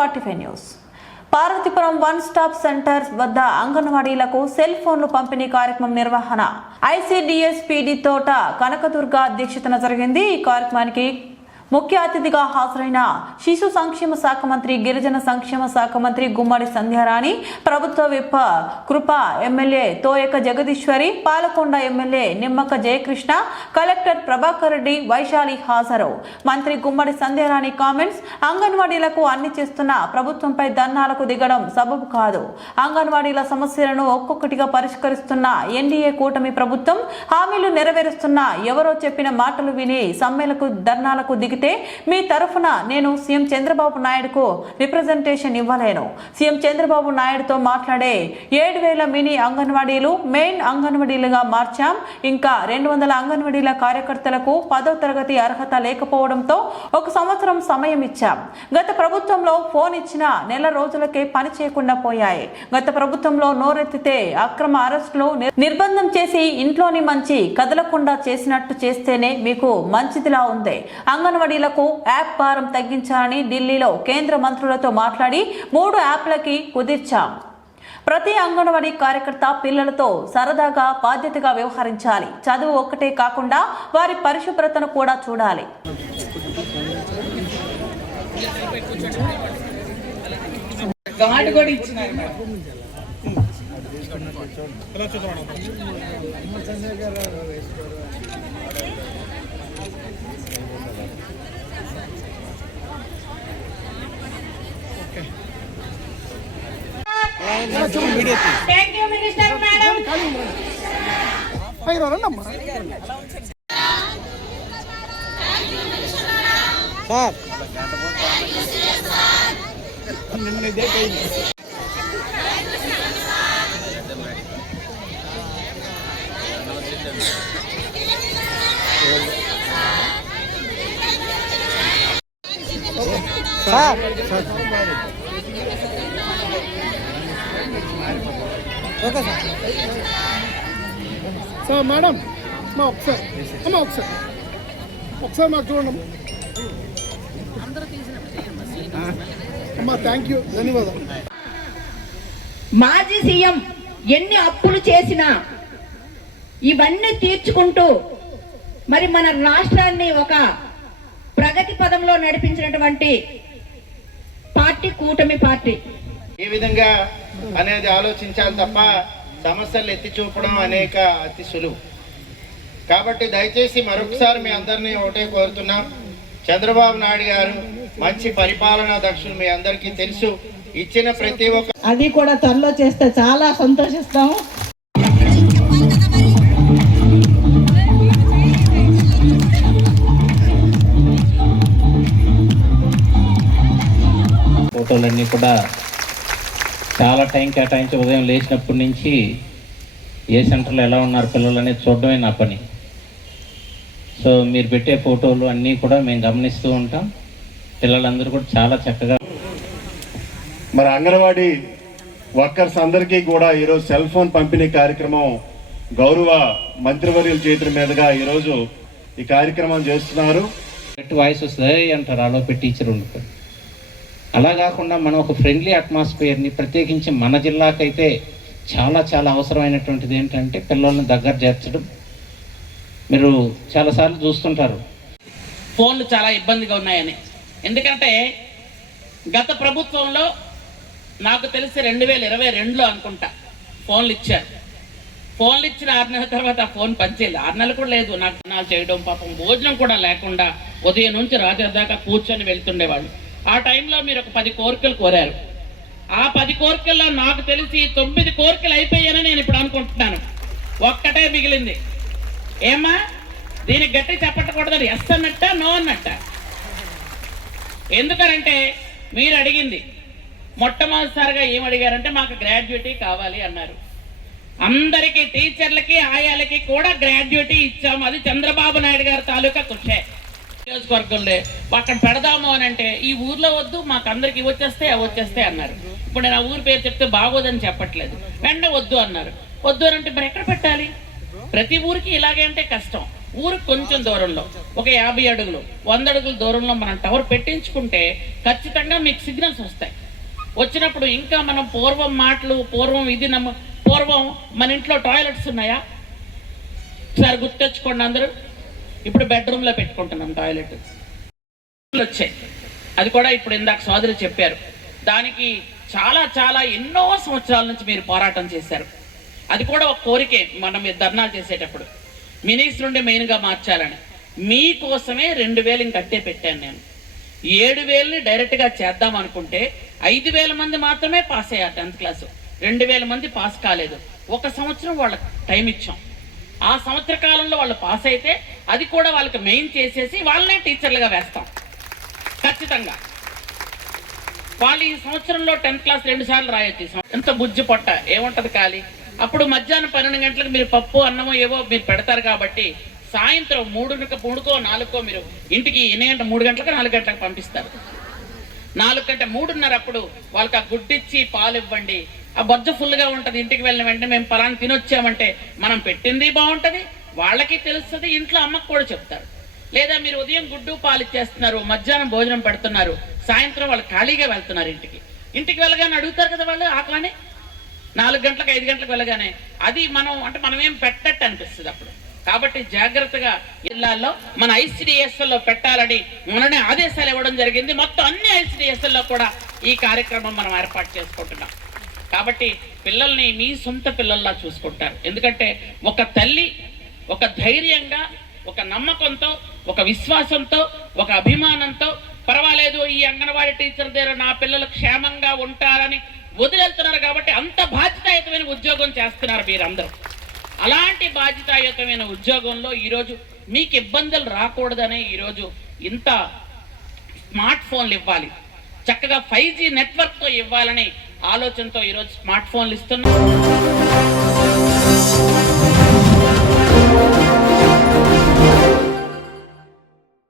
45 news. Parvathipuram one stop centre వద్ద అంగన్వాడీలకు cell ఫోన్లు పంపిణీ కార్యక్రమం నిర్వహణ ఐసిడిఎస్ పిడి తోట కనకదుర్గ అధ్యక్షతన జరిగింది. ఈ కార్యక్రమానికి ముఖ్య అతిథిగా హాజరైన శిశు సంక్షేమ శాఖ మంత్రి, గిరిజన సంక్షేమ శాఖ మంత్రి గుమ్మడి సంధ్యారాణి, ప్రభుత్వ whip Krupa, MLA Toyaka Jagadeeswari, Palakonda MLA Nimmaka Jayakrishna, collector Prabhakar Reddy, Vaishali హాజరు. మంత్రి గుమ్మడి సంధ్యారాణి కామెంట్స్: అంగన్వాడీలకు అన్ని చేస్తున్న ప్రభుత్వంపై ధర్నాలకు దిగడం సబబు కాదు. అంగన్వాడీల సమస్యలను ఒక్కొక్కటిగా పరిష్కరిస్తున్న ఎన్డీఏ కూటమి ప్రభుత్వం హామీలు నెరవేరుస్తున్న ఎవరో చెప్పిన మాటలు విని సమ్మెలకు ధర్నాలకు దిగి మీ తరఫున నేను సీఎం చంద్రబాబు నాయుడుకు రిప్రజెంటేషన్ ఇవ్వలేను. సీఎం చంద్రబాబు నాయుడుతో మాట్లాడే 7,000 మినీ అంగన్వాడీలు మెయిన్ అంగన్వాడీలుగా మార్చాం. ఇంకా 200 అంగన్వాడీల కార్యకర్తలకు 10వ తరగతి అర్హత లేకపోవడంతో 1 సంవత్సరం సమయం ఇచ్చాం. గత ప్రభుత్వంలో ఫోన్ ఇచ్చిన నెల రోజులకే పని చేయకుండా పోయాయి. గత ప్రభుత్వంలో నోరెత్తితే అక్రమ అరెస్టులు, నిర్బంధం చేసి ఇంట్లోని మంచి కదలకుండా చేసినట్టు చేస్తేనే మీకు మంచిదిలా ఉంది. అంగన్వాడీలకు యాప్ భారం తగ్గించాలని ఢిల్లీలో కేంద్ర మంత్రులతో మాట్లాడి 3 యాప్లకి కుదిర్చాం. ప్రతి అంగన్వాడీ కార్యకర్త పిల్లలతో సరదాగా బాధ్యతగా వ్యవహరించాలి. చదువు ఒక్కటే కాకుండా వారి పరిశుభ్రతను కూడా చూడాలి. Thank you, Minister Madam. Sir madam ఒకసారి మాకు చూడండి అమ్మా. థ్యాంక్ యూ, ధన్యవాదాలు. మాజీ సీఎం ఎన్ని అప్పులు చేసినా ఇవన్నీ తీర్చుకుంటూ మరి మన రాష్ట్రాన్ని ఒక ప్రగతి పదంలో నడిపించినటువంటి పార్టీ కూటమి పార్టీ. ఏ విధంగా అనేది ఆలోచించాలి తప్ప సమస్యలు ఎత్తి చూపడం అనేక అతి సులువు. కాబట్టి దయచేసి మరొకసారి మీ అందరినీ ఒకటే కోరుతున్నాం, చంద్రబాబు నాయుడు గారు మంచి పరిపాలనా దక్షులు మీ అందరికీ తెలుసు. ఇచ్చిన ప్రతి ఒక్క అది కూడా త్వరలో చేస్తే చాలా సంతోషిస్తాము. ఫోటోలన్నీ కూడా చాలా టైం కేటాయించి ఉదయం లేచినప్పటి నుంచి ఏ సెంటర్లో ఎలా ఉన్నారు పిల్లలు అనేది చూడడమే నా పని. సో మీరు పెట్టే ఫోటోలు అన్నీ కూడా మేము గమనిస్తూ ఉంటాం. పిల్లలందరూ కూడా చాలా చక్కగా. మరి అంగన్వాడీ వర్కర్స్ అందరికీ కూడా ఈరోజు సెల్ ఫోన్ పంపిణీ కార్యక్రమం గౌరవ మంత్రివర్యుల చేతుల మీదుగా ఈరోజు ఈ కార్యక్రమం చేస్తున్నారు. వాయిస్ వస్తుంది అంటారు, ఆలోపే టీచర్ ఉంటుంది. అలా కాకుండా మనం ఒక ఫ్రెండ్లీ అట్మాస్ఫియర్ని, ప్రత్యేకించి మన జిల్లాకైతే చాలా చాలా అవసరమైనటువంటిది ఏంటంటే పిల్లల్ని దగ్గర చేర్చడం. మీరు చాలాసార్లు చూస్తుంటారు ఫోన్లు చాలా ఇబ్బందిగా ఉన్నాయని. ఎందుకంటే గత ప్రభుత్వంలో నాకు తెలిసి 2022లో అనుకుంటా ఫోన్లు ఇచ్చారు. ఫోన్లు ఇచ్చిన 6 నెలల తర్వాత ఆ ఫోన్ పనిచేయలేదు. 6 నెలలు కూడా లేదు. నాకు స్నానాలు చేయడం, పాపం భోజనం కూడా లేకుండా ఉదయం నుంచి రాత్రి దాకా కూర్చొని వెళ్తుండేవాళ్ళు. ఆ టైంలో మీరు ఒక 10 కోరికలు కోరారు. ఆ 10 కోరికల్లో నాకు తెలిసి 9 కోరికలు అయిపోయాయని నేను ఇప్పుడు అనుకుంటున్నాను. ఒక్కటే మిగిలింది. ఏమా దీనికి గట్టి చెప్పట్టకూడదు, ఎస్ అన్నట్ట, నో అన్నట్ట? ఎందుకనంటే మీరు అడిగింది మొట్టమొదటిసారిగా ఏం అడిగారంటే మాకు గ్రాడ్యుయేటీ కావాలి అన్నారు. అందరికీ, టీచర్లకి, ఆయాలకి కూడా గ్రాడ్యుయేటీ ఇచ్చాము. అది చంద్రబాబు నాయుడు గారి తాలూకా కృషే. నియోజకవర్గంలో అక్కడ పెడదాము అని అంటే ఈ ఊర్లో వద్దు, మాకు అందరికి వచ్చేస్తే అన్నారు. ఇప్పుడు నేను ఆ ఊరి పేరు చెప్తే బాగోదని చెప్పట్లేదు. వెంటనే వద్దు అన్నారు. వద్దు అని అంటే మరి ఎక్కడ పెట్టాలి? ప్రతి ఊరికి ఇలాగే అంటే కష్టం. ఊరు కొంచెం దూరంలో ఒక 50 అడుగులు 100 అడుగుల దూరంలో మనం టవర్ పెట్టించుకుంటే ఖచ్చితంగా మీకు సిగ్నల్స్ వస్తాయి. వచ్చినప్పుడు ఇంకా మనం పూర్వం మన ఇంట్లో టాయిలెట్స్ ఉన్నాయా? ఒకసారి గుర్తెచ్చుకోండి అందరూ. ఇప్పుడు బెడ్రూమ్లో పెట్టుకుంటున్నాం టాయిలెట్ వచ్చాయి. అది కూడా ఇప్పుడు ఇందాక సోదరు చెప్పారు. దానికి చాలా చాలా ఎన్నో సంవత్సరాల నుంచి మీరు పోరాటం చేశారు. అది కూడా ఒక కోరికే. మనం ధర్నాలు చేసేటప్పుడు మినీస్ నుండి మెయిన్గా మార్చాలని మీకోసమే 2000 ఇంకట్టే పెట్టాను నేను. 7000ని డైరెక్ట్గా చేద్దాం అనుకుంటే 5000 మంది మాత్రమే పాస్ అయ్యారు 10th క్లాసు. 2000 మంది పాస్ కాలేదు. 1 సంవత్సరం వాళ్ళకి టైం ఇచ్చాం. ఆ సంవత్సర కాలంలో వాళ్ళు పాస్ అయితే అది కూడా వాళ్ళకి మెయిన్ చేసేసి వాళ్ళనే టీచర్లుగా వేస్తాం ఖచ్చితంగా. వాళ్ళు ఈ సంవత్సరంలో 10th క్లాస్ 2 సార్లు రాయొచ్చు. ఎంత బుజ్జి పొట్ట ఏముంటది ఖాళీ. అప్పుడు మధ్యాహ్నం 12 గంటలకు మీరు పప్పు అన్నమో ఏవో మీరు పెడతారు కాబట్టి సాయంత్రం 3కో 4కో మీరు ఇంటికి 3 గంటలకు 4 గంటలకు పంపిస్తారు. 4 గంట 3:30 అప్పుడు వాళ్ళకి ఆ గుడ్డిచ్చి పాలు ఇవ్వండి. ఆ బొజ్జ ఫుల్గా ఉంటుంది. ఇంటికి వెళ్ళిన వెంటనే మేము పలానా తినొచ్చామంటే మనం పెట్టింది బాగుంటుంది, వాళ్ళకి తెలుస్తుంది, ఇంట్లో అమ్మకు కూడా చెప్తారు. లేదా మీరు ఉదయం గుడ్డు పాలు ఇచ్చేస్తున్నారు, మధ్యాహ్నం భోజనం పెడుతున్నారు, సాయంత్రం వాళ్ళు ఖాళీగా వెళ్తున్నారు ఇంటికి వెళ్ళగానే అడుగుతారు కదా వాళ్ళు ఆకలని. 4 గంటలకు 5 గంటలకు వెళ్ళగానే అది మనం ఏం పెట్టట్టు అనిపిస్తుంది అప్పుడు. కాబట్టి జాగ్రత్తగా జిల్లాల్లో మన ICDSలో పెట్టాలని మొన్ననే ఆదేశాలు ఇవ్వడం జరిగింది. మొత్తం అన్ని ICDSల్లో కూడా ఈ కార్యక్రమం మనం ఏర్పాటు చేసుకుంటున్నాం. కాబట్టి పిల్లల్ని మీ సొంత పిల్లల్లా చూసుకుంటారు. ఎందుకంటే ఒక తల్లి ఒక ధైర్యంగా, ఒక నమ్మకంతో, ఒక విశ్వాసంతో, ఒక అభిమానంతో పర్వాలేదు ఈ అంగన్వాడీ టీచర్ దగ్గర నా పిల్లలు క్షేమంగా ఉంటారని వదిలేస్తున్నారు. కాబట్టి అంత బాధ్యతాయుతమైన ఉద్యోగం చేస్తున్నారు మీరందరూ. అలాంటి బాధ్యతాయుతమైన ఉద్యోగంలో ఈరోజు మీకు ఇబ్బందులు రాకూడదనే ఈరోజు ఇంత స్మార్ట్ ఫోన్లు ఇవ్వాలి, చక్కగా 5G నెట్వర్క్తో ఇవ్వాలని ఆలోచనతో ఈరోజు స్మార్ట్ ఫోన్లు ఇస్తున్నాం.